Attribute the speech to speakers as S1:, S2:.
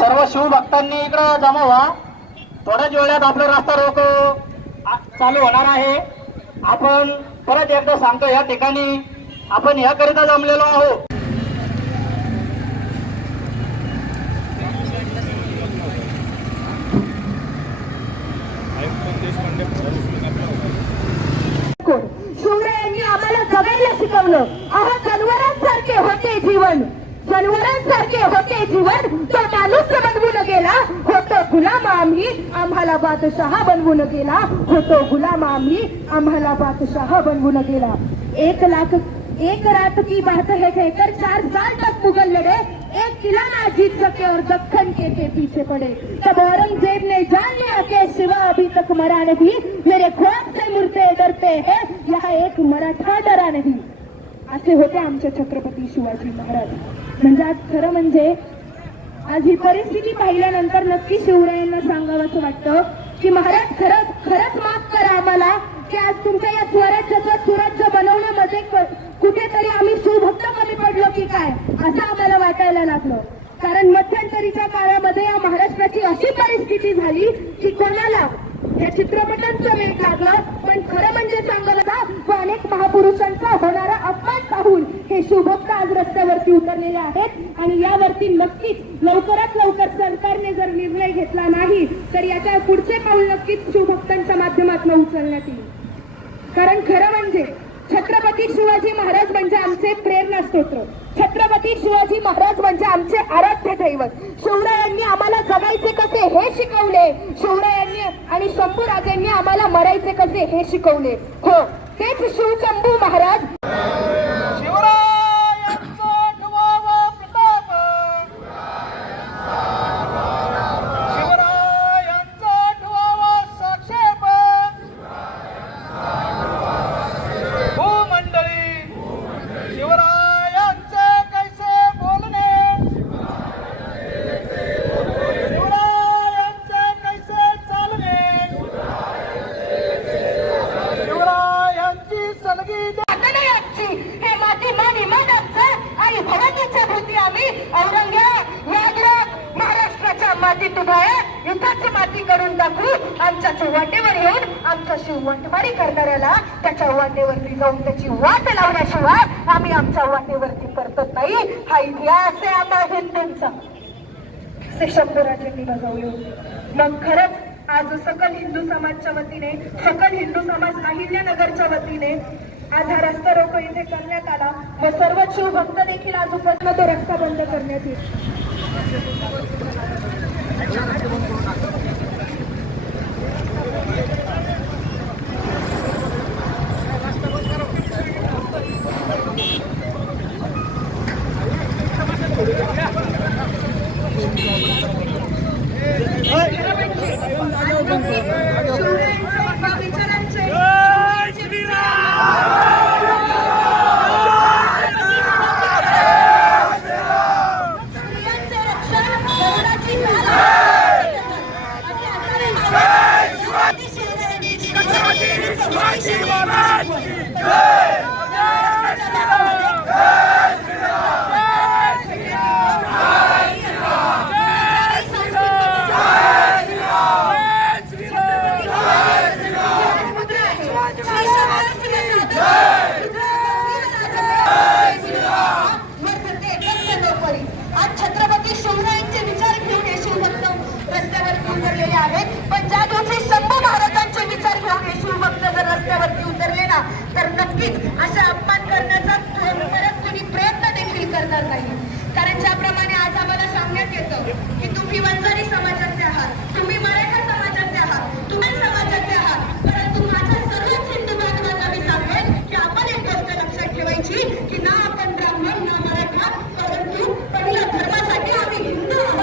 S1: सर्व शिवभक्तांनी इकडं जमा व्हा. थोड्याच वेळात आपला रास्ता रोको. चालू होणार आहे. आपण परत एकदा सांगतो या ठिकाणी आपण याकरिता जमलेलो आहोत.
S2: शिवरायांनी आम्हाला जगायला शिकवलं. अहो जनावरांसारखे होते जीवन. जनावरांसारखे होते जीवन तो माणूस बनवून गेला. होतो गुलाम आम्ही आम्हाला बादशहा बनवून गेला. होतो गुलाम आम्ही आम्हाला बादशहा बनवून गेला. एक लाख एक रात की बात है कहकर चार साल तक मुगल लड़े. एक किला ना जीत सके और दखन के, के पीछे पड़े. तब औरंगजेब ने जान लिया के शिवा अभी तक मरा नहीं. मेरे खौफ से मुर्दे डरते हैं यह एक मराठा डरा नहीं. असे होते आमचे छत्रपती शिवाजी महाराज. म्हणजे आज खरं म्हणजे आज ही परिस्थिती पाहिल्यानंतर नक्की शिवरायांना सांगावंसं वाटतं की महाराज खरंच खरंच माफ करा आम्हाला की आज तुमच्या या स्वराज्याचं सुराज्य बनवण्यामध्ये कुठेतरी आम्ही शिवभक्त कमी पडलो की काय? असं आम्हाला वाटायला लागलं. कारण मध्यंतरीच्या काळामध्ये या महाराष्ट्राची अशी परिस्थिती झाली की कोणाला या चित्रपटांचं वेळ लागलं पण खरं म्हणजे सांगायला का अनेक महापुरुषांचा होणार अपमान पाहून हे शिवभक्त आज रस्त्यावरती उतरलेले आहेत आणि यावरती नक्कीच लवकरात लवकर सरकारने जर निर्णय घेतला नाही तर याच्या पुढचे पाऊल नक्कीच शिवभक्तांच्या माध्यमातून उचलण्यात येईल. कारण खरं म्हणजे छत्रपती शिवाजी महाराज म्हणजे आमचे प्रेरणा स्तोत्र छत्रपती शिवाजी महाराज म्हणजे आमचे आराध्य दैवत. शिवरायांनी आम्हाला जगायचे कसे हे शिकवले. शिवरायांनी आणि शंभूराजांनी आम्हाला मरायचे कसे हे शिकवले. हो तेच शिवशंभू महाराज. भूती आम्ही महाराष्ट्राच्या मातीत उभा आहे. इथंच माती करून दाखवू आमच्या वाटेवर येऊन आमचा शिव करणाऱ्याला त्याच्या वाटेवरती जाऊन त्याची वाट लावण्याशिवाय आम्ही आमच्या वाटेवरती परतत नाही. हा इतिहास आहे आम्हा हिंदूंचा. ते शंभराजांनी बजावले. मग खरंच आज सकल हिंदू समाजच्या वतीने सकल हिंदू समाज अहिल्यानगरच्या वतीने आज हा रस्ता रोको इथे करण्यात आला. व सर्व शिवभक्त देखील आज उपस्थित तो रस्ता बंद करण्यात येईल. छत्रपती शिवरायांचे विचार घेऊन हे शिवभक्त रस्त्यावरती उतरलेले आहेत पण ज्या दिवशी शंभू महाराजांचे विचार घेऊन हे शिवभक्त जर रस्त्यावरती उतरले ना तर नक्कीच अशा अपमान करण्याचा परत तुम्ही प्रयत्न देखील करणार नाही. कारण ज्याप्रमाणे आज आम्हाला सांगण्यात येतं की तुम्ही वंजारी समाजाचे आहात तुम्ही